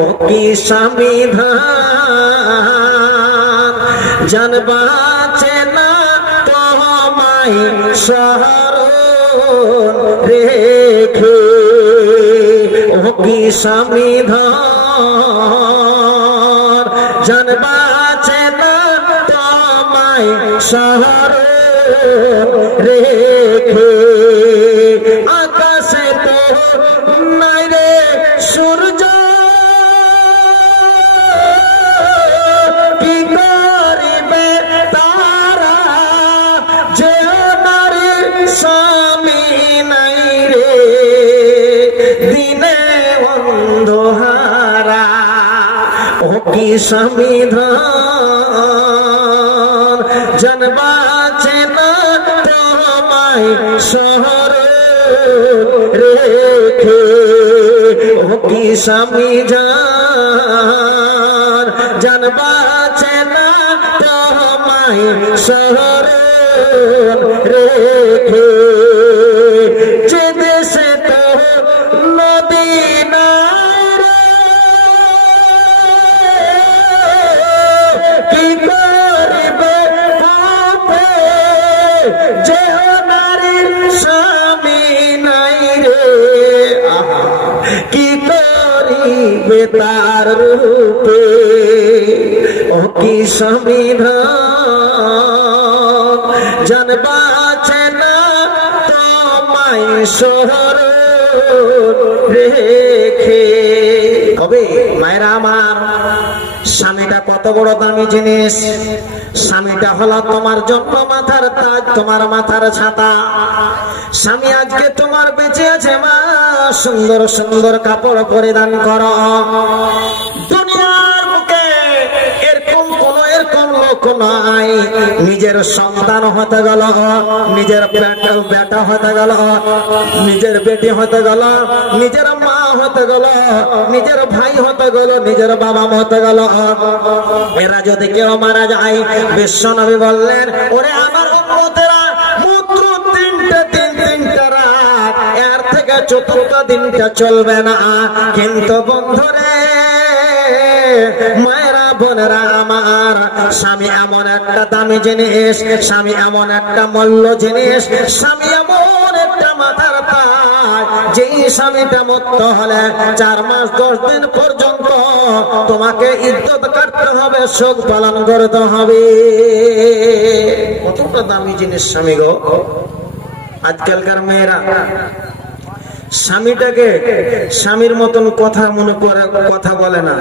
ও কি সংবিধান জানবাছে না তোমায় স্মরণ রেখে ও কি সংবিধান জানবাছে না তোমায় স্মরণ রেখে আকাশে তো নাই রে সূর্য কি করিবে তারা যে নারীর স্বামী নাই রে দিনে অন্ধহারা ও কি সংবিধান জানবাছে না তোমায় স্মরণ রেখে ও কি সংবিধান জানবাছে না তোমায় স্মরণ রেখে যে দেশে তো নদী নাই রে কি করিবে পাপে যে নারীর স্বামী নাই রে কি করিবে তার রূপে ও কি সংবিধান জানবাছে না তোমায় স্মরণ রেখে কবে মায়েরা আমার স্বামীটা কত বড় দামি জিনিস স্বামীটা হলো তোমার জন্য মাথার তাজ তোমার মাথার ছাতা স্বামী আজকে তোমার বেঁচে আছে মা সুন্দর সুন্দর কাপড় পরিধান করো দুনিয়ার বুকে এরকম লোক নাই নিজের সন্তান হতে গেল নিজের বেটা হতে গেল নিজের বেটি হতে গেল নিজের মা হতে গেল নিজের ভাই হতে গেল নিজের বাবা হতে গেল এরা যদি কেউ মারা যায় বিশ্বনবী বললেন ওরে আমার উম্মতেরা মাত্র তিনটা রাত এর থেকে চতুর্থ দিনটা চলবে না কিন্তু বন্ধুরে মায়েরা বোনেরা আমার স্বামী এমন একটা দামি জিনিস স্বামী এমন একটা মূল্য জিনিস স্বামী এমন একটা মাথার তাজ যেই স্বামীটা মত্ত হলে 4 মাস 10 দিন পর্যন্ত তোমাকে ইজ্জত করতে হবে শোক পালন করতে হবে কতটা দামি জিনিস স্বামী গো আজকালকার মেয়েরা স্বামীটাকে স্বামীর মতন কথা মনে করে কথা বলে না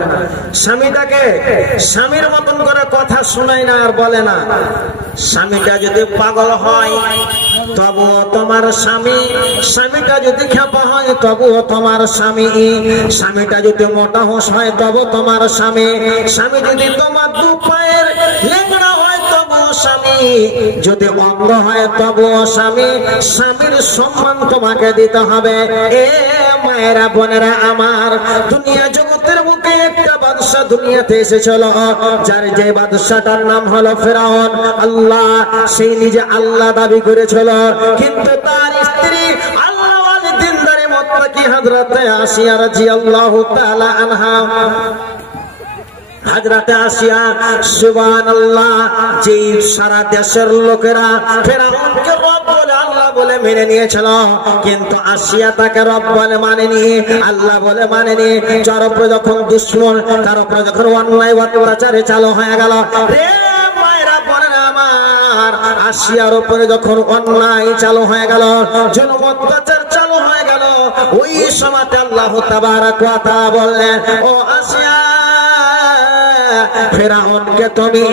স্বামীটাকে স্বামীর মতন করে কথা শোনায় না আর বলে না স্বামীটা যদি পাগল হয় তবুও তোমার স্বামী স্বামীটা যদি খেপা হয় তবুও তোমার স্বামী স্বামীটা যদি মোটা হোস হয় তবু তোমার স্বামী স্বামী যদি তোমার দু পায়ের লেংড়া হয় তবুও স্বামী যদি অন্ধ হয় তবুও স্বামী স্বামীর সম্মান তোমাকে দিতে হবে এ মায়েরা বোনেরা আমার দুনিয়া জগতের বুকে একটা বাদশা দুনিয়াতে এসেছিল যার যে বাদশাটার নাম হলো ফেরাউন আল্লাহ সেই নিজে আল্লাহ দাবি করেছিল কিন্তু তার স্ত্রী আল্লাহ ওয়ালি দিনদারি মুত্তাকি হযরতে আসিয়া রাদিয়াল্লাহু তাআলা আনহা হযরতে আসিয়া সুবহানাল্লাহ যে সারা দেশের লোকেরা ফেরাউনকে রব বলে আল্লাহ বলে মেনে নিয়েছিল কিন্তু আসিয়া তাকে রব বলে মানেনি আল্লাহ বলে মানেনি যার উপরে যখন দুশমন তার উপরে যখন অন্যায় অত্যাচারে চালু হয়ে গেল রে মায়েরা বোনেরা আমার আসিয়ার উপরে যখন অন্যায় চালু হয়ে গেল জুলুম অত্যাচার চালু হয়ে গেল ওই সময়তে আল্লাহ তাবারক ওয়া তাআলা বললেন ও আসিয়া ফেরাউনকে তুমি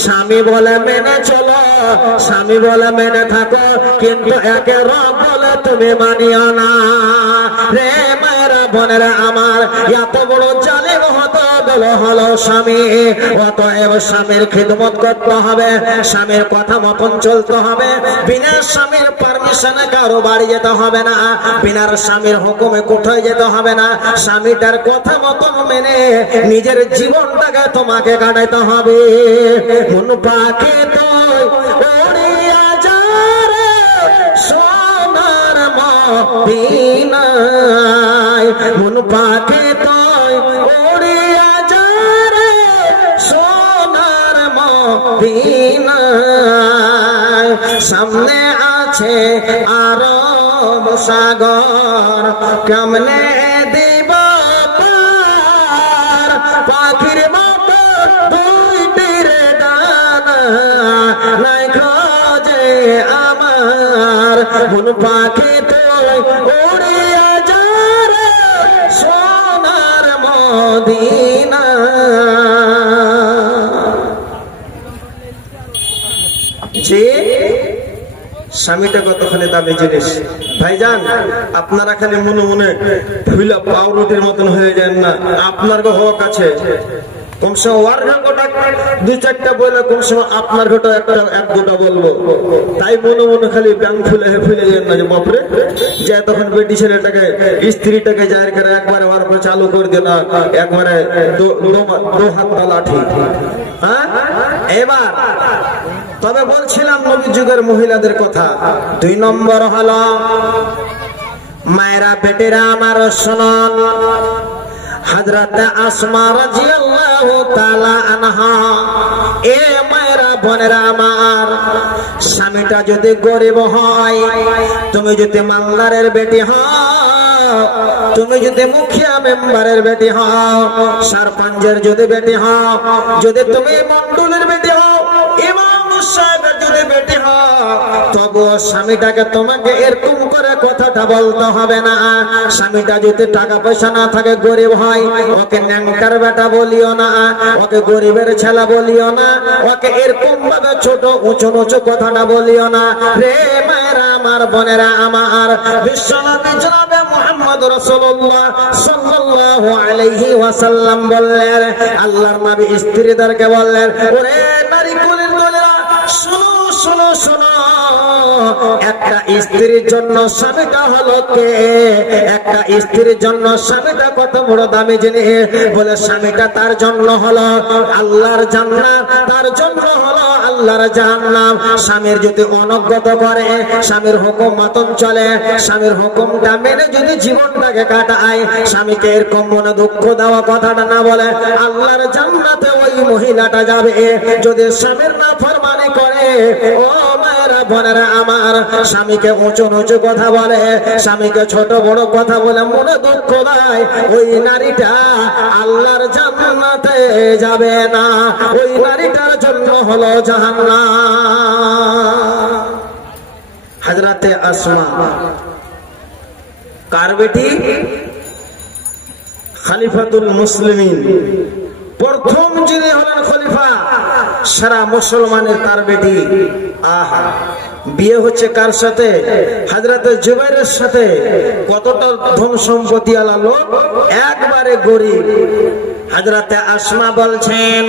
স্বামী বলে মেনে চলো স্বামী বলে মেনে থাকো কিন্তু একে রব বলে তুমি মানিও না রে মায়েরা বোনেরা আমার এত বড় জালেম হলো স্বামী অতএব স্বামীর খিদমত করতে হবে স্বামীর কথা মতন চলতে হবে বিনা স্বামীর পারমিশনে কারো বাড়ি যেতে হবে না বিনা স্বামীর হুকুমে কোথায় যেতে হবে না স্বামীটার কথা মতন মেনে নিজের জীবনটাকে তোমাকে কাটাইতে হবে মন পাখি তুই উড়িয়া যা রে সোনার মদিনায় মন পাখি তুই সাগর কেমনে দিব পার পাখির মতো দুইটি রে ডানা নাই খোঁজে আমার মন পাখি তুই উড়িয়া যা রে সোনার মদিনা। যে স্বামীটা কতখানি দামি জিনিস ভাইজান, আপনারা খালি মনে মনে ফুলা পাউরুটির মতন হয়ে যান না। আপনার হক আছে, কমসে ওয়ার ঘটনা দুই চারটা বলে কমসে আপনার ঘটনা একটা এক দুটা বলবো। তাই মনে মনে খালি ব্যাং ফুলে ফুলে যান না যে বাপরে যে তখন বেটি ছেলেটাকে স্ত্রীটাকে জাহির করে একবারে ওর উপর চালু করে দিল একবারে দো হাত লাঠি। হ্যাঁ এবার তবে বলছিলাম নবী যুগের মহিলাদের কথা। 2 নম্বর হলো মায়েরা বেটেরা আমার শুনুন, হযরত আসমা রাদিয়াল্লাহু তাআলা আনহা, এ মায়েরা বোনেরা আমার, স্বামীটা যদি গরিব হয়, তুমি যদি মালদারের বেটি হও, তুমি যদি মুখিয়া মেম্বারের বেটি হও, সরপঞ্চের যদি বেটি হও, যদি তুমি মন্ডলের বেটি হও, ইমাম সাহেবের যদি বেটি হও, তবুও স্বামীটাকে তোমাকে এরকম করে কথাটা বলতে হবে না। স্বামীটা যদি টাকা পয়সা না থাকে, গরিব হয়, ওকে ন্যাংটার বেটা বলিও না, ওকে গরিবের ছেলে বলিও না, ওকে এরকম ভাবে ছোট উঁচু উঁচু কথাটা বলিও না। রে মায়েরা আমার বোনেরা আমার, বিশ্বনবী জনাবে মুহাম্মদ রাসূলুল্লাহ সাল্লাল্লাহু আলাইহি ওয়াসাল্লাম বললেন, আল্লাহর নবী স্ত্রীদেরকে বললেন, ওরে নারী কুলের দলেরা, শুনো শুনো শুনো, একটা স্ত্রীর জন্য স্বামীটা হলো কে? একটা স্ত্রীর জন্য স্বামীটা কত বড় দামি জিনিস। বলে স্বামীটা তার জন্য হলো আল্লাহর জান্নাত, তার জন্য হলো আল্লাহর জাহান্নাম। স্বামীর যদি অনজ্ঞত করে, স্বামীর হুকুম মতন চলে, স্বামীর হুকুমটা মেনে যদি জীবনটাকে কাটায়, স্বামীকে এরকম মনে দুঃখ দেওয়া কথাটা না বলে, আল্লাহর জান্নাতে ওই মহিলাটা যাবে। যদি স্বামীর নাফরমানি করে, ও মায়েরা বোনেরা আমার, স্বামীকে উঁচু উঁচু কথা বলে, স্বামীকে ছোট বড় কথা বলে মনে দুঃখ দেয়, ওই নারীটা আল্লাহর জান্নাতে যাবে না, ওই নারীটার জন্য হলো জাহান্নাম। হযরতে আসমা কার বেটি? খলিফাতুল মুসলিমিন, প্রথম যিনি হলেন খলিফা সারা মুসলমানের, তার বেটি। আহা, বিয়ে হচ্ছে কার সাথে? হযরত জুবাইরের সাথে। কতটা ধন সম্পত্তি আলা লোক, একবারে গরিব। হযরতে আসমা বলছেন,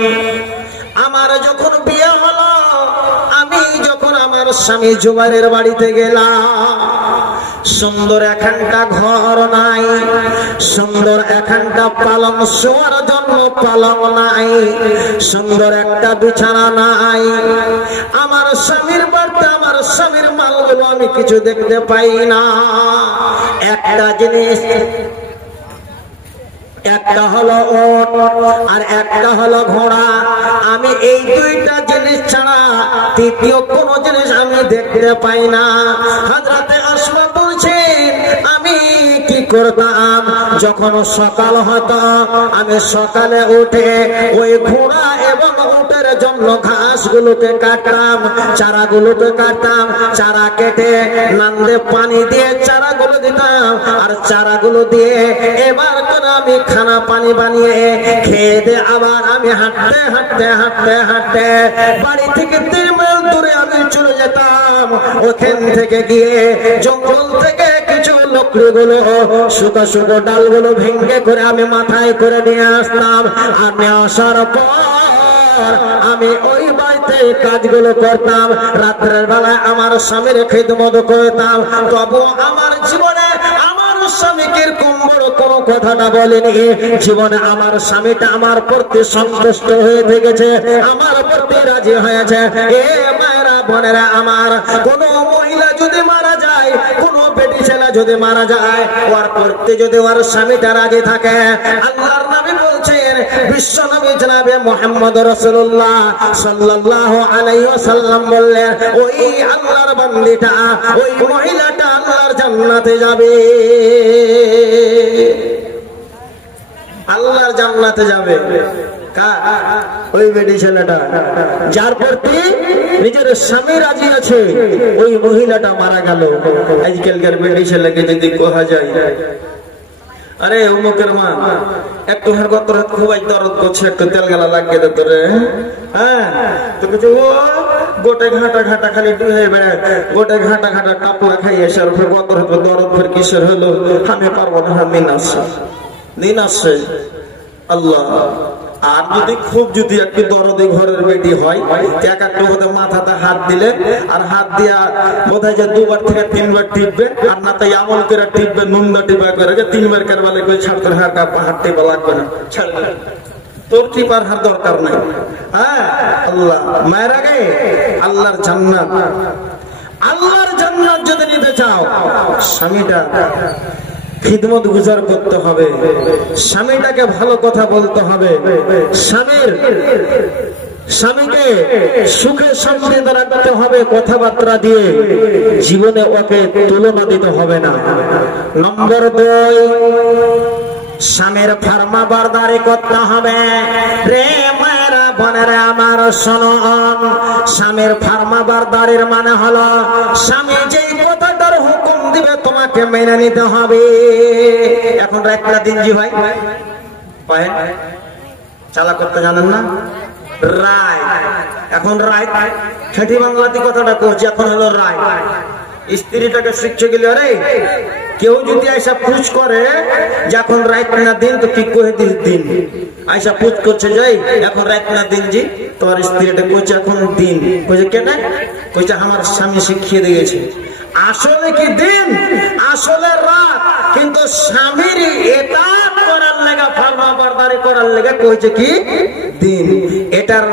আমার যখন বিয়ে হলো, আমি যখন আমার স্বামী জুবাইরের বাড়িতে গেলাম, সুন্দর এখানটা ঘর নাই, সুন্দর এখানটা পালং শোয়ার জন্য পালং নাই, সুন্দর একটা বিছানা নাই। আমার স্বামীর বাড়িতে আমার স্বামীর মালগুলো আমি কিছু দেখতে পাই না। একটা জিনিস, একটা হলো ওট আর একটা হলো ঘোড়া, আমি এই দুইটা জিনিস ছাড়া তৃতীয় কোন জিনিস আমি দেখতে পাই না। হযরতে আসমা বলছেন, আমি কি করতাম, যখন সকাল হতো আমি সকালে উঠে ওই ঘোড়া এবং উটের জন্য ঘাসগুলোকে কাটতাম, চারাগুলোকে কাটতাম, চারা কেটে নান্দে পানি দিয়ে চারাগুলো দিতাম, আর চারাগুলো দিয়ে এবার করে আমি খানা পানি বানিয়ে খেয়ে দিয়ে আবার আমি হাঁটতে হাঁটতে হাঁটতে হাঁটতে বাড়ি থেকে 3 মাইল দূরে আমি চলে যেতাম। ওখান থেকে গিয়ে জঙ্গল থেকে কিছু লকড়িগুলো, শুকো শুকো ডালগুলো ভেঙে করে আমি মাথায় করে নিয়ে আসতাম। আর নিয়ে আসার পর আমি ওই বাড়িতে কাজগুলো করতাম, রাত্রের বেলায় আমার স্বামীর খিদমত করতাম। তবু আমার জীবনে আমার স্বামীকে এরকম বড় কোনো কথাটা বলেনি। জীবনে আমার স্বামীটা আমার প্রতি সন্তুষ্ট হয়ে থেকেছে, আমার প্রতি রাজি হয়েছে। এ মায়েরা বোনেরা আমার, কোন মহিলা যদি মারা যায়, কোন বেটি ছেলে যদি মারা যায়, ওর প্রতি যদি ওর স্বামীটা রাজি থাকে, আল্লাহর নবী বলছেন, বিশ্ব নবী জনাবে মুহাম্মদ রাসূলুল্লাহ সাল্লাল্লাহু আলাইহি ওয়াসাল্লাম বললেন, ওই আল্লাহর বান্দিটা, ওই মহিলাটা আল্লাহর জান্নাতে যাবে, আল্লাহর জান্নাতে যাবে। ওই বেটি ছেলেটা যার প্রতি নিজের স্বামী রাজি আছে, ওই মহিলাটা মারা গেল। আজকালকার বেটি ছেলেকে যদি কোহা যায়, আরে অমুকের মা একটু খুব দরদ করছে, একটু তেল গেলা লাগিয়ে দে তোরে, হ্যাঁ তো কিছু ও গোটে ঘাটা ঘাটা খালি হয়ে বেড়ায়, গোটে ঘাটা ঘাটা টাপলা খাই এসে দরদ ফের কিসের হলো, আমি পারবো না, দিন আসছে আল্লাহ। আর যদি খুব যদি একটু দরদে ঘরের বেটি হয়, এক একটু বোধহয় মাথাতে হাত দিলে, আর হাত দিয়া বোধহয় যে 2 বার থেকে 3 বার টিপবে, আর না তাই আমল করে টিপবে, নুন্দা টিপা করে যে 3 বার কারবালে করে ছাড়তে হাত টিপা লাগবে না, ছাড়বে তোর টিপার হাত দরকার নাই। হ্যাঁ আল্লাহ মায়ের আগে আল্লাহর জান্নাত, আল্লাহর জান্নাত যদি নিতে চাও, স্বামীটা খিদমত গুজার করতে হবে, স্বামীটাকে ভালো কথা বলতে হবে, স্বামীকে সুখে শান্তিতে রাখতে হবে কথাবার্তা দিয়ে, জীবনে ওকে তুলনা দিতে হবে না। নম্বর 2, স্বামীর ফরমা বরদারি করতে হবে। রে মায়েরা বোনেরা আমার শুনুন, স্বামীর ফরমা বরদারির মানে হলো স্বামী যেই কথাটার হুকুম দিবে তোমাকে মেনে নিতে হবে। এখন রাতটা দিন জি ভাই পায় চালা করতে জানেন না, রায় এখন রায় ঠেঠি বাংলাতে কথাটা কইছি, এখন হলো রায়। স্ত্রীটাকে শিখছে গেলে, আরে কেউ যদি আইসা পুজ করে যখন রাত না দিন তো কি কহে দিন, আইসা পুজ করছে যাই এখন রাত না দিন জি, তোমার স্ত্রীটা কইছে এখন দিন, কইছে কেন, কইছে আমার স্বামী শিখিয়ে দিয়েছে। আসলে কি দিন, আসলে রাত, কিন্তু স্বামীর এটা করার লেগা ফরমা বরদারি করার লেগা কইছে কি দিন। এটার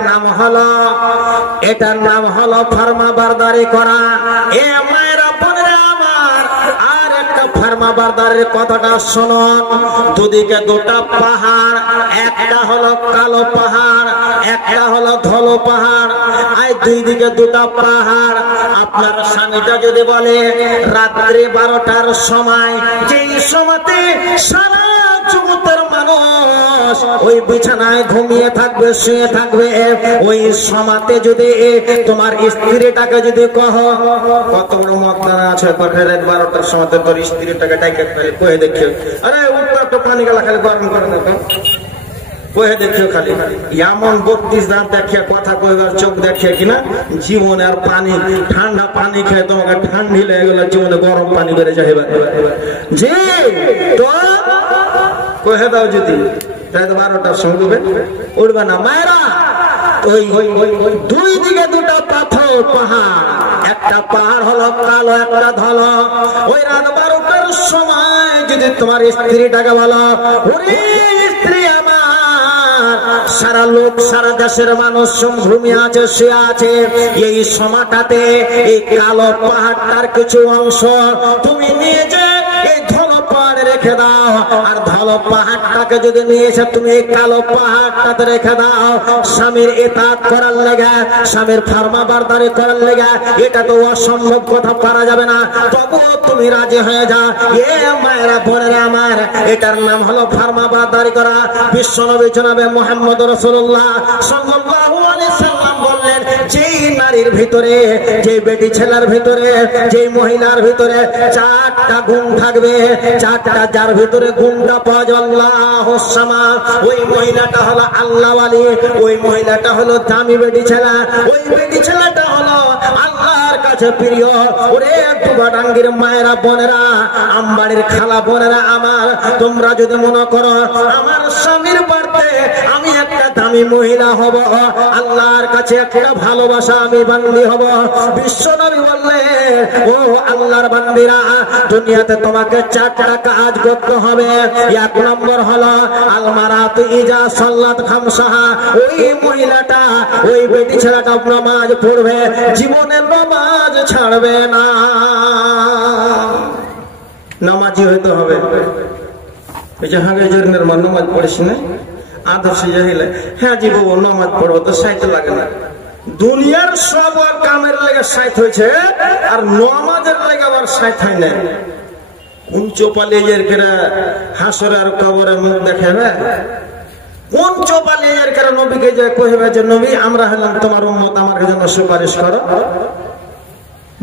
নাম হলো ফরমা বরদারি করা। এ মায়েরা বোনেরা আমার, আর একটা ফরমা বরদারির কথাটা শুনুন। দুদিকে 2টা পাহাড়, একটা হলো কালো পাহাড়, একটা হলো ধলো পাহাড়, আর 2 দিকে 2টা পাহাড়। আপনার স্বামীটা যদি বলে রাত্রি 12টার সময়, যেই সময়তে সারা জগতের মানুষ ওই বিছানায় ঘুমিয়ে থাকবে, শুয়ে থাকবে, ওই সময়তে যদি তোমার স্ত্রীটাকে যদি কহ, কত বড় মক্কানা আছে, রাত 12টার সময়তে তোর স্ত্রীটাকে ডাইকে ফেলে কয়ে দেখো, আরে উত্তর তো পানি গেলা খালি গরম করে দেখো, কয়ে দেখো খালি এমন 32 দাঁত দেখিয়ে কথা কইবার চোখ দেখিয়ে কিনা জীবনে আর পানি, ঠান্ডা পানি খেয়ে তোমাকে ঠান্ডি লেগে গেল, জীবনে গরম পানি বেড়ে যায় জি। তো কহে দাও যদি রাত 12টার সময় উঠবে না মায়েরা। ওই 2 দিকে 2টা পাথর পাহাড়, একটা পাহাড় হলো কালো, একটা ধলো। ওই রাত 12টার সময় যদি তোমার স্ত্রীটাকে বলো, ওরে স্ত্রী আমার, সারা লোক সারা দেশের মানুষ ঘুমিয়ে আছে, শুয়ে আছে, এই সময়টাতে এই কালো পাহাড়টার কিছু অংশ তুমি নিয়ে যে এই ধলো পাহাড়ে রেখে দাও, আর ধলো পাহাড়টাকে যদি নিয়ে এসে তুমি এই কালো পাহাড়টাতে রেখে দাও, স্বামীর ইতাআত করার লেগা, স্বামীর ফরমা বরদারি করার লেগা, এটা তো অসম্ভব কথা, পারা যাবে না, তবুও তুমি রাজি হয়ে যাও। এ মায়েরা বোনেরা আমার, এটার নাম হলো ফরমা বরদারি করা। বিশ্বনবী জনাবে মুহাম্মদ রাসূলুল্লাহ সাল্লাল্লাহু আলাইহি সাল্লাম বললেন, যেই নারীর ভিতরে, যে বেটি ছেলের ভিতরে, যে মহিলার ভিতরে 4টা গুণ থাকবে, 4টা যার ভিতরে গুণটা পাওয়া যায় আল্লাহুস সামাদ, ওই মহিলাটা হলো আল্লাহওয়ালি, ওই মহিলাটা হলো দামি বেটি ছেলে, ওই বেটি ছেলেটা হলো আল্লাহর কাছে প্রিয়। ওরে ডুবাডাঙ্গির মায়েরা বোনেরা, আমবাড়ির খালা বোনেরা আমার, তোমরা যদি মনে করো আমার স্বামীর বাড়িতে আমি একটা দামি মহিলা হব, আল্লাহর কাছে একটা ভালোবাসা আমি বান্দি হব, বিশ্বনবী বললেন, ও আল্লাহর বান্দিরা, দুনিয়াতে তোমাকে 4টা কাজ করতে হবে। 1 নম্বর হলো আলমারাতু ইজা সাল্লাত খামসাহা, ওই মহিলাটা, ওই বেটি ছেলেটা নামাজ পড়বে, জীবনে নামাজ ছাড়বে না, নামাজি হইতে হবে। ওই যে হাগে জরিনের মা নামাজ পড়িস না, আদর্শ জাহিলে, হ্যাঁ জি বাবু নামাজ পড়বো তো সাইতে লাগে না। দুনিয়ার সব কামের লেগে সাইত হয়েছে, আর নামাজের লেগে আবার সাইত হয় না। কোন চোপালেজের কেরা হাসর আর কবরের মুখ দেখাবে? কোন চোপালেজের কেরা নবীকে যে কইবে যে নবী আমরা হলাম তোমার উম্মত, আমার জন্য সুপারিশ করো?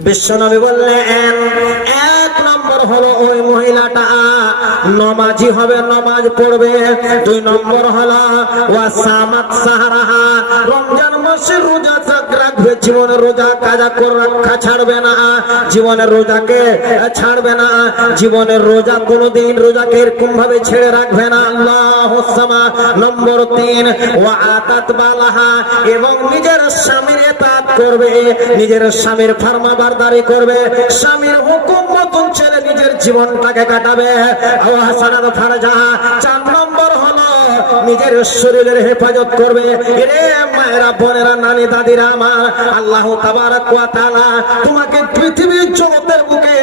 বিশ্বনবী বললেন এক নম্বর হলো ওই মহিলাটা নমাজি হবে, নমাজ পড়বে। 2 নম্বর হলো ওয়াসামাত সাহারাহা, রমজান মাসের রোজা রাখবে, জীবনের রোজা কাজা করে রাখা ছাড়বে না, জীবনের রোজাকে ছাড়বে না, জীবনের রোজা কোনোদিন রোজাকে এরকম ভাবে ছেড়ে রাখবে না। আল্লাহুস সামা। নম্বর 3 ওয়া আতাত বালাহা, এবং নিজের স্বামীর ইতাআত করবে, নিজের স্বামীর ফরমাবরদারি করবে, স্বামীর হুকুম মতন ছেলে নিজের জীবনটাকে কাটাবে। ওয়া হাসানাত ফারজাহা। 4 নম্বর হলো নিজের শরীরের হেফাজত করবে। এরে মায়েরা, বোনেরা, নানি দাদিরা আমার, আল্লাহ তাবারক ওয়া তাআলা তোমাকে পৃথিবীর জগতের বুকে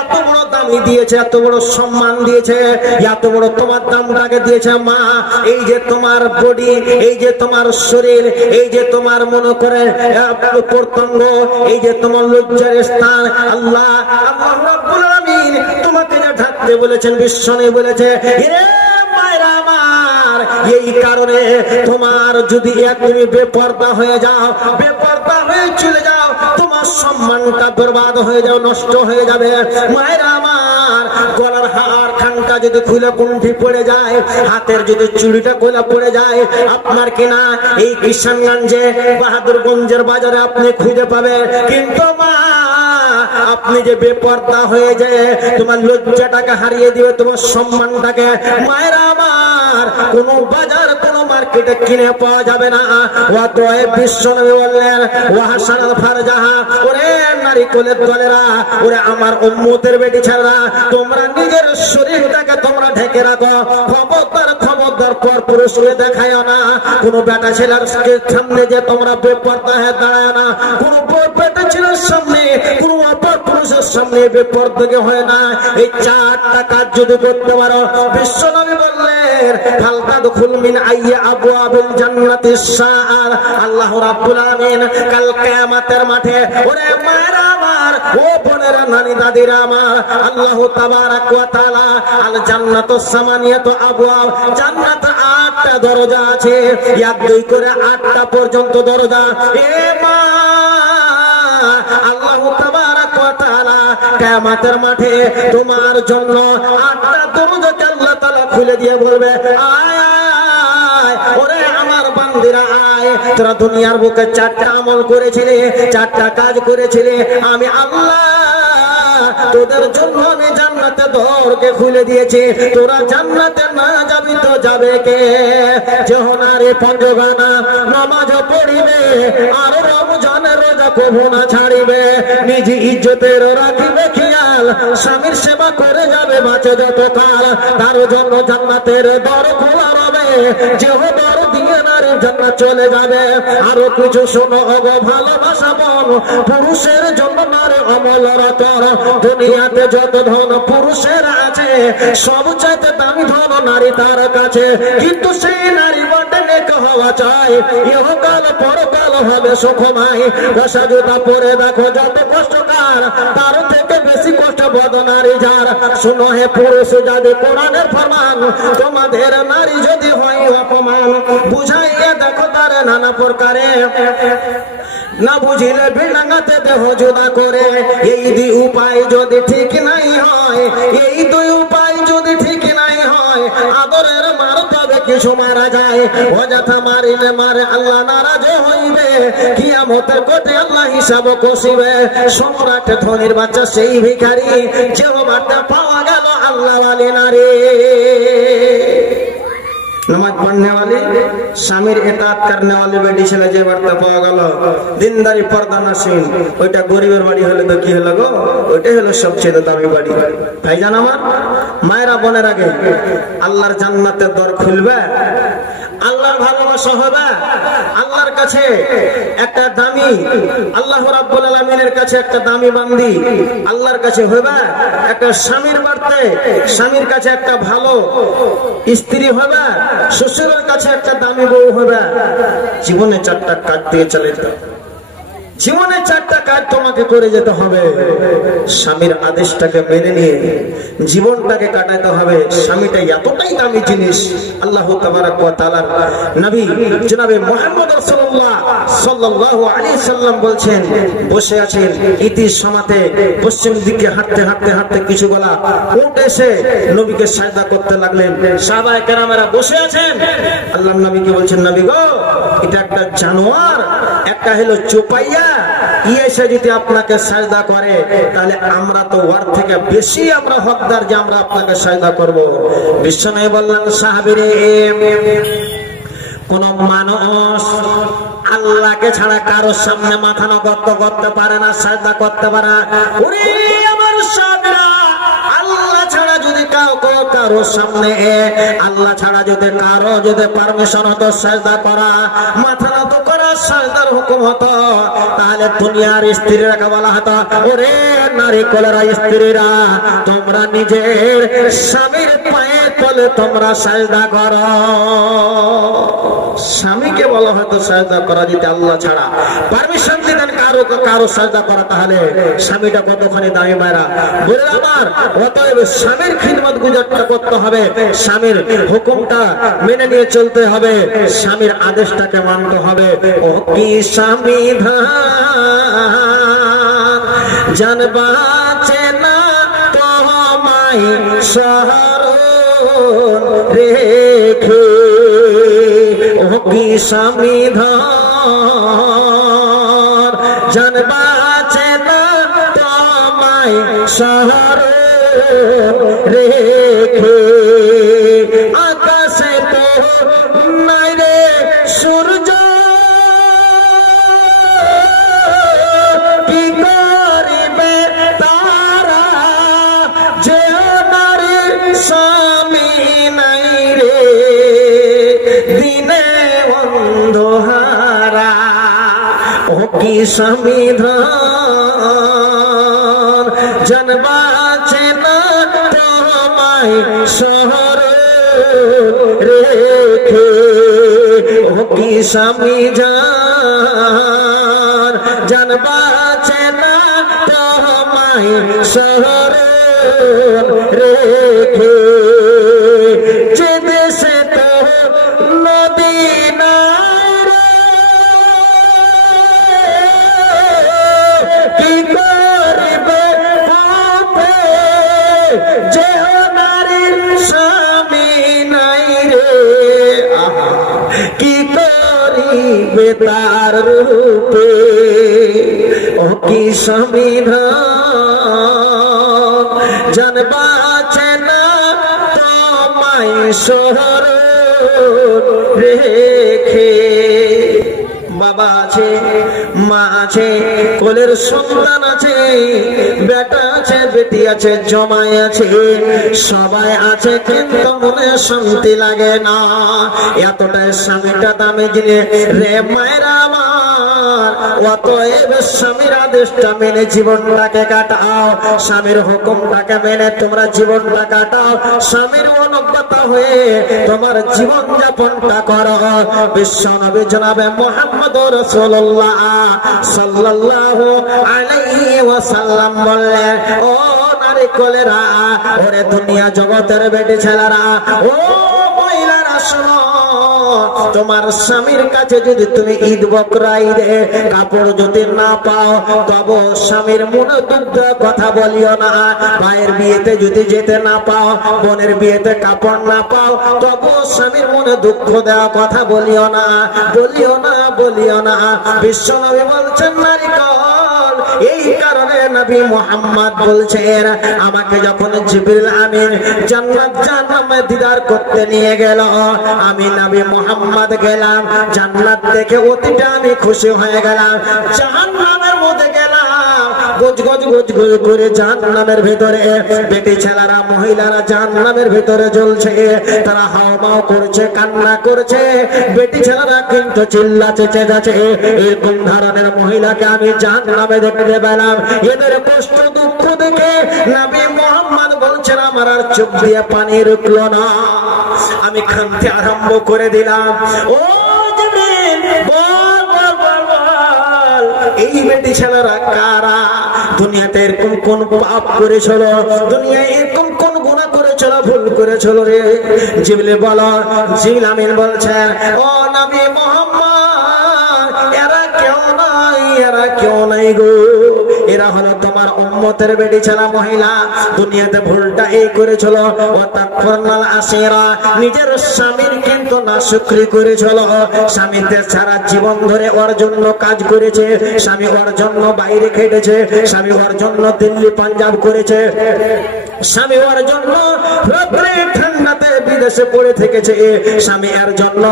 এত বড় দামি দিয়েছে, এত বড় সম্মান দিয়েছে, এত বড় তোমার দামটাকে দিয়েছে মা। এই যে তোমার বডি, এই যে তোমার শরীর, এই যে তোমার মনে করে প্রত্যঙ্গ, এই যে তোমার লজ্জার স্থান, আল্লাহ রাব্বুল আলামিন তোমাকে যে ঢাকতে বলেছেন, বিশ্বনবী বলেছে এরে মায়েরা আমার, এই কারণে তোমার যদি তুমি বেপরদা হয়ে যাও, বেপরদা হয়ে চলে যাও, তোমার সম্মানটা বরবাদ হয়ে যাও, নষ্ট হয়ে যাবে। মায়েরা আমার, গলার হার খানটা যদি খুলে কুণ্ঠি পড়ে যায়, হাতের যদি চুড়িটা খোলা পড়ে যায়, আপনার কিনা এই কিষানগঞ্জে বাহাদুরগঞ্জের বাজারে আপনি খুঁজে পাবে। কিন্তু মা, আপনি যে বেপরদা হয়ে যায়, তোমার লজ্জাটাকে হারিয়ে দিবে, তোমার সম্মানটাকে। মায়েরা আমার, কোন বাজার, কোন মার্কেটে কিনে পাওয়া যাবে না। অতএব বিশ্বনবী বললেন ওয়া হাসানাত ফারজাহা, ওরে নারী কোলের দলেরা, ওরে আমার উম্মতের বেটি ছেলেরা, তোমরা নিজের শরীরটাকে তোমরা ঢেকে রাখো। খবরদার, খবরদার পর পুরুষকে দেখায় না। কোন বেটা ছেলের সামনে যে তোমরা বেপরদা হয়ে দাঁড়ায় না, কোন বেটা ছেলের সামনে, কোন অপর পুরুষের সামনে বেপরদা হয় না। এই 4টা কাজ যদি করতে পারো, বিশ্বনবী বললেন ফালতাদখুল মিন আইয়্যি আবওয়াবিল জান্নাতিস সাআর, আল্লাহ রাব্বুল আলামিন কাল কিয়ামতের মাঠে, ওরে মায়েরা আমার, ও বোনেরা, নানি দাদিরা আমার, আল্লাহ তাবারক ওয়া তাআলা আল জান্নাতুস সামানিয়াতু আবওয়াব, জান্নাতে 8টা দরজা আছে, 1 2 করে 8টা পর্যন্ত দরজা। এ মা, আল্লাহ তাবারক ওয়া তাআলা কিয়ামতের মাঠে তোমার জন্য 8টা দরজাকে আল্লাহ তাআলা খুলে দিয়ে বলবে আয় আয়, ওরে আমার বান্দিরা আয়, তোরা দুনিয়ার বুকে 4টা আমল করেছিলে, 4টা কাজ করেছিলে, আমি আল্লাহ তোদের জন্য আমি জান্নাতে দরকে খুলে দিয়েছি। তোরা জান্নাতে না যাবি তো যাবে কে? যেহনারে পঞ্জগানা নামাজ পড়িবে, আর রমজানের রোজা কবু না ছাড়িবে, নিজ ইজ্জতের রাখিবে খেয়াল, স্বামীর সেবা করে যাবে বাঁচে যতকাল, তার জন্য জান্নাতের দর খোলা রবে, যেহ দর দিয়ে নারী জান্নাত চলে যাবে। আরো কিছু শোনো গো ভালোবাসা বোন, পুরুষের জন্য নারী অমল রতন, দুনিয়াতে যত ধন পুরুষের আছে, সব চাইতে দামি ধন নারী তার কাছে, কিন্তু সেই নারী বটে নেক হওয়া চাই, ইহকাল পরকাল হবে সুখময়। কষা জুতা পরে দেখো যত কষ্টকার, তার থেকে বেশি কষ্ট বদ নারী যার। শুনো হে পুরুষ যাদের কোরআনের ফরমান, তোমাদের নারী যদি হয় অপমান, বুঝাইয়া দেখো তার নানা প্রকারে, না বুঝিলে বিনাঙ্গাতে দেহ জুদা করে। এই 2 উপায় যদি ঠিক নাই হয়, এই 2 উপায় যদি ঠিক নাই হয়, আদরের মার তবে কিছু মারা যায়, অযথা মারিলে মারে আল্লাহ নারাজ হইবে, কিয়ামতের কোটে আল্লাহ হিসাব কষিবে। সম্রাট ধনির বাচ্চা সেই ভিখারি, যে বাটা পাওয়া গেল আল্লাহ ওয়ালি নারী, नमाज पढ़ने वाली, স্বামীর ইতাআত करने वाली বেটি ছেলে যে বার্তা পাওয়া গেল, দিনদারি পর্দা নাসিন, ওইটা গরিবের বাড়ি হলে তো কি হলো গো? ওইটাই হলো সবচেয়ে দামি বাড়ি। ভাইজান আমার, মায়েরা বোনের, আগে আল্লাহর জান্নাতের দর খুলবে, আল্লাহর ভালোবাসা হবে, আল্লাহর কাছে একটা দামি, আল্লাহ রাব্বুল আলামিনের কাছে একটা দামি বান্দি, আল্লাহর কাছে হবে একটা স্বামীর বাড়তে, স্বামীর কাছে একটা ভালো স্ত্রী হবে, শ্বশুরের কাছে একটা দামি বউ হবে। জীবনে 4টা কাজ দিয়ে চলে যাও। জীবনে 4টা কাজ তোমাকে করে যেতে হবে। স্বামীর আদেশটাকে মেনে নিয়ে জীবনটাকে কাটাতে হবে। স্বামীটা এতটাই দামি জিনিস। আল্লাহ তাবারাক ওয়া তাআলার নবী জনাবে মুহাম্মদ রাসূলুল্লাহ সাল্লাল্লাহু আলাইহি সাল্লাম বলছেন, বসে আছেন ইতির সমাতে, পশ্চিম দিকে হাঁটতে হাঁটতে হাঁটতে কিছু গলা উট এসে নবীকে সাজদা করতে লাগলেন। সাহাবায়ে কেরামেরা বসে আছেন, আল্লাহর নবীকে বলছেন, নবী গো, এটা একটা জানোয়ার, একটা হলো চোপাইয়া, এসে যদি আপনাকে সাজদা করে তাহলে আমরা তো ওর থেকে বেশি আমরা হকদার যে আমরা আপনাকে সাজদা করব। বিশ্বনবী বললেন, সাহাবীরে, কোন মানুষ আল্লাহকে ছাড়া কারোর সামনে মাথা নত করতে পারে না, সাজদা করতে পারে না। ওরে আমার সাহাবীরা, আল্লাহ ছাড়া যদি কারোর সামনে, আল্লাহ ছাড়া যদি কারো যদি পারমিশন হতো সাজদা করা, মাথা নত করা, সাজদার হুকুম হতো, তাহলে দুনিয়ার স্ত্রীরা বলা হতো, ওরে নারী কোলেরা স্ত্রীরা, তোমরা নিজের স্বামীর পায়ে তলে তোমরা সাজদা করো। স্বামীকে বলা হয়তো সাজদা করা দিতে, আল্লাহ ছাড়া পারমিশন দিতেন কারো সাজদা করা, তাহলে স্বামীটা কতখানি দামি মায়েরা বলে আমার। অতএব স্বামীর খিদমত গুজারটা করতে হবে, স্বামীর হুকুমটা মেনে নিয়ে চলতে হবে, স্বামীর আদেশটাকে মানতে হবে। ও কি স্বামী জানবাচে না তোমায় শহর রেখে, ও কি স্বামী জানবাচে না তোমায় শহর রেখে, আকাশে তো নাই রে সূর্য, কি করিবে তারা, যে নারীর স্বামী নাই রে দিনে অন্ধহারা। ও কি স্বামী জানবাচে না তোমায় শহর রেখে, ও কি স্বামী জানবাচে না তোমায় শহর রেখে, যে দেশে তো নদী নাই রে, কি করিবে পথে, যে নারীর স্বামী নাই রে, কি করিবে তার রূপে। ও কি স্বামী জানবাচে না তোমায় শহর রেখে। বাবা আছে, মা আছে, কোলের সন্তান আছে, বেটা আছে, বেটি আছে, জমাই আছে, সবাই আছে, কিন্তু মনে শান্তি লাগে না। এতটাই স্বামীটা দামি জিনিস রে মায়েরা আমার। অতএব স্বামীর আদেশটা মেনে জীবনটাকে কাটাও, স্বামীর হুকুমটাকে মেনে তোমরা জীবনটা কাটাও, স্বামীর অনুগত হয়ে তোমার জীবন যাপনটা করো। বিশ্বনবী জনাবে মুহাম্মদ রাসূলুল্লাহ সাল্লাল্লাহু আলাইহি ওয়াসাল্লাম বললেন, ও নারী কোলেরা, ওরে দুনিয়া জগতের বেটি ছেলেরা, ও মহিলারা শোনো, তোমার স্বামীর কাছে যদি তুমি ঈদ বকরা ঈদে কাপড় যদি না পাও, তবে স্বামীর মনে দুঃখ কথা বলিও না। ভাইয়ের বিয়েতে যদি যেতে না পাও, বোনের বিয়েতে কাপড় না পাও, তবে স্বামীর মনে দুঃখ দেওয়া কথা বলিও না, বলিও না, বলিও না। বিশ্বনবী বলছেন নারী কল। এই কারণে নবী মুহাম্মদ বলছেন, আমাকে যখন জিবরিল আমিন জান্নাত জাহান্নামে দিদার করতে নিয়ে গেল, আমি নবী মুহাম্মদ গেলাম, জান্নাত দেখে অতিটা আমি খুশি হয়ে গেলাম। জাহান্নামের মধ্যে গেলাম, গজ গজ গজ গজ করে জাহান্নামের ভিতরে বেটি ছেলেরা, মহিলারা জাহান্নামের ভিতরে জ্বলছে, তারা হাওমাও করছে, কান্না করছে, বেটি ছেলেরা কিন্তু চিল্লাচ্ছে, চেঁচাচ্ছে। এরকম ধরনের মহিলাকে আমি জাহান্নামে দেখতে পেলাম। এদের কষ্ট দুঃখ দেখে নবী মুহাম্মদ বলছেন, আমার আর চোখ দিয়ে পানি রুকলো না, আমি কাঁদতে আরম্ভ করে দিলাম। ও জিবরিল, বল বল বল বল, এই বেটি ছেলেরা কারা? দুনিয়াতে এরকম কোন পাপ করেছিল, দুনিয়ায় এরকম কোন গুনাহ করেছিল, ভুল করেছিল রে? জিবরিল বলো, জিবরিল আমিন বলছেন, ও নবী মুহাম্মদ, এরা কেউ নাই গো, এরা হলো তোমার উম্মতের বেটি ছেলে মহিলা। দুনিয়াতে ভুলটা এই করেছিল, ও তাকফুরনাল আসিরা, নিজের স্বামীর কিন্তু নাশুকরি করেছিল। স্বামীতে সারা জীবন ধরে ওর জন্য কাজ করেছে, স্বামী ওর জন্য বাইরে খেটেছে, স্বামী ওর জন্য দিল্লি পাঞ্জাব করেছে, স্বামী ওর জন্য ঠান্ডাতে বিদেশে পড়ে থেকেছে, স্বামী এর জন্য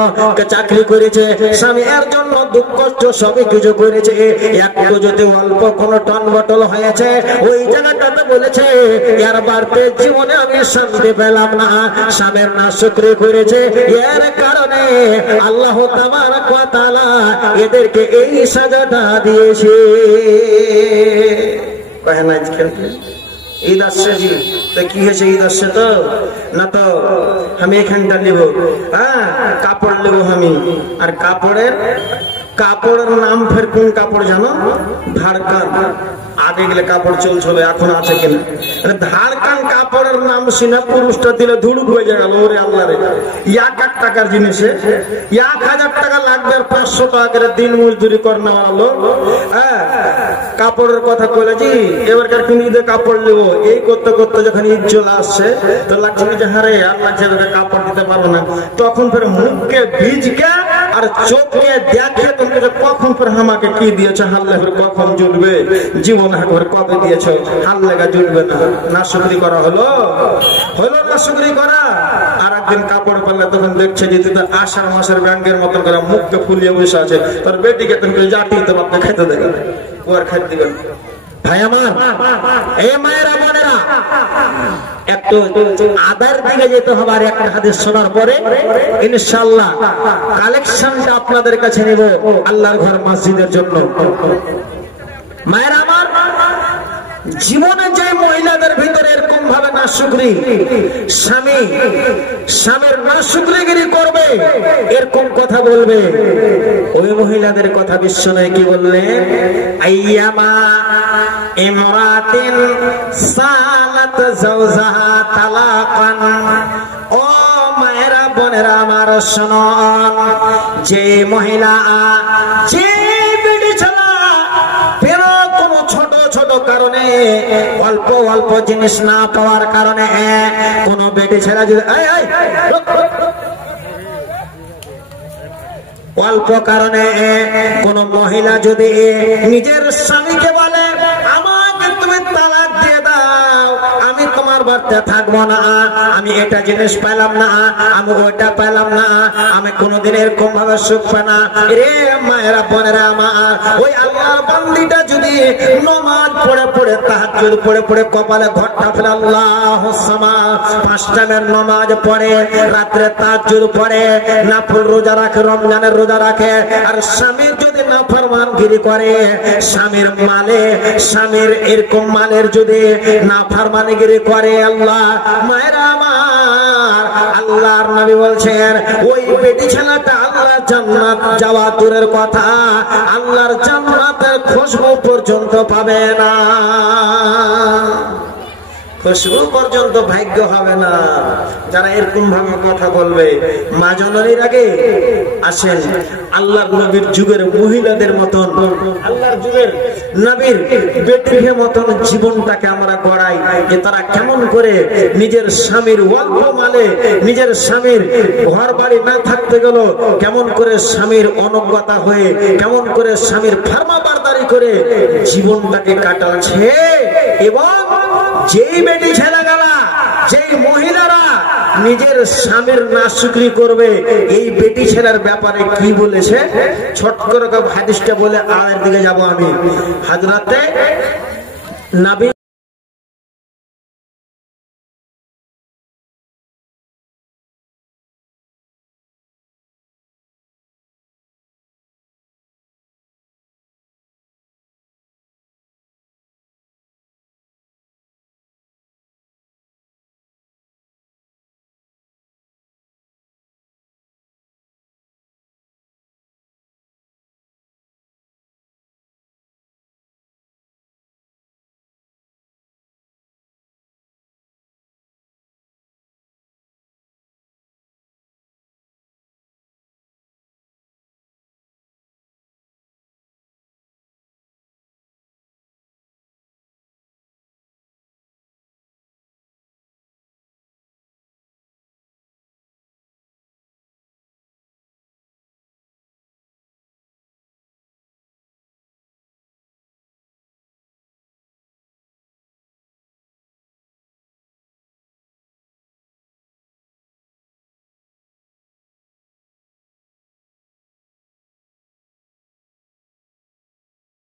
চাকরি করেছে, স্বামী এর জন্য দুঃখ কষ্ট সবই কিছু করেছে। একটু যদি অল্প কোনো টন বটল হয়েছে, ওই জায়গাটাতে বলেছে এর বাড়তে জীবনে আমি শান্তি পেলাম না, স্বামীর নাশুকরি করেছে। এর কারণে আল্লাহ তাবারক ওয়া তাআলা এদেরকে এই সাজাটা দিয়েছে। কহে না ঈদ আসছে জি, তো কি হয়েছে? ঈদ আসছে তো না, তো আমি এখানটা নেব, হ্যাঁ কাপড় নেব আমি। আর কাপড়ের নাম ফের কোন কাপড় জানো? ধারকান। আগে গেলে কাপড় চলছিল, এখন আছে কিনা? ধারকান কাপড়ের নাম শুনে পুরুষটা দিলে ধুড়ুক হয়ে যায়। ওরে আল্লাহ রে, 1,000 টাকার জিনিসে 1,000 টাকা লাগবে, আর 500 টাকা করে দিন মজদুরি করে নেওয়া হলো। হ্যাঁ, কাপড়ের কথা বলেছি, এবারকার কোন ঈদে কাপড় নেবো, এই করতে করতে যখন ঈদ চলে আসছে, তো লাগছে যে হারে আল্লাহ ছেলেকে কাপড় দিতে পারবো না। তখন ফের মুখকে ভিজকে আর চোখকে দেখে তুমি কখন ফের আমাকে কি দিয়েছো, হাল্লা ফের কখন জুটবে, জীবন একবার কবে দিয়েছো, হাল্লাগা জুটবে না। নাশুকরি করা হলো নাশুকরি করা। আর একদিন কাপড় পারলে তখন দেখছে যে তুই আষাঢ় মাসের ব্যাংকের মতন করে মুখকে ফুলিয়ে বসে আছে, তোর বেটিকে তুমি জাটি তোমার খেতে দেবে, ও আর খাইতে দিবে। ভাই আমার, এ মায়েরা বোনেরা, একটু আদার দিকে যেতে হবে। আর একটা হাদিস শোনার পরে ইনশাআল্লাহ কালেকশনটা আপনাদের কাছে নেব আল্লাহর ঘর মসজিদের জন্য। মায়েরা আমার, জীবনে যে মহিলাদের ভিতরে এরকম ভাবে নাশুকরি, স্বামীর নাশুকরিগিরি করবে, এরকম কথা বলবে, ওই মহিলাদের কথা বিশ্বনবী কি বললেন? আইয়ামা ইমরাতিন সালাত যাওজাহা তালাকান। ও মায়েরা বোনেরা আমার শুনুন, যে মহিলা যে বেটি ছেলে ছোট কারণে অল্প জিনিস না পাওয়ার কারণে কোন বেটি ছেলে যদি অল্প কারণে কোন মহিলা যদি নিজের স্বামীকে বলে আমাকে তুমি তালাক দিয়ে দাও, আমি তোমার বাড়িতে থাকবো না, আমি এটা জিনিস পেলাম না, আমি ওইটা পেলাম না, আমি কোনোদিন এরকম ভাবে সুখ পাই না। রে মায়েরা বোনেরা আমার, ওই আল্লাহর বান্দিটা যদি নামাজ পড়ে তাহাজ্জুদ পড়ে কপালে ঘরটা ফেলে আল্লাহুস সামাদ 5 টাইমের নামাজ পড়ে, রাতে তাহাজ্জুদ পড়ে, নফল রোজা রাখে, রমজানের রোজা রাখে, আর স্বামীর যদি নাফরমানগিরি করে, স্বামীর এরকম মালের যদি নাফরমানগিরি করে, আল্লাহ মায়েরা আমার, আল্লাহর নবী বলছেন ওই বেটি ছেলেটা আল্লাহ জান্নাত যাওয়া দূরের কথা, আল্লাহর জান্নাতের খুশবু পর্যন্ত পাবে না, খুশবু পর্যন্ত ভাগ্য হবে না। যারা এরকম ভাবে কথা বলবে, মা জননীর আগে আসেন আল্লাহর নবীর যুগের মহিলাদের মতন, আল্লাহর যুগের নবীর বেটির মতন জীবনটাকে আমরা গড়াই, যে তারা কেমন করে নিজের স্বামীর অল্প মালে, নিজের স্বামীর ঘর বাড়ি না থাকতে গেল, কেমন করে স্বামীর অনজ্ঞতা হয়ে, কেমন করে স্বামীর ফার্মাবারদারি করে জীবনটাকে কাটাচ্ছে। এবং যেই বেটি ছেলেগুলা, যেই মহিলারা নিজের স্বামীর নাশুকরি করবে, এই বেটি ছেলের ব্যাপারে কি বলেছে ছোট করে হাদিসটা বলে আর দিকে যাব আমি। হযরতে নবী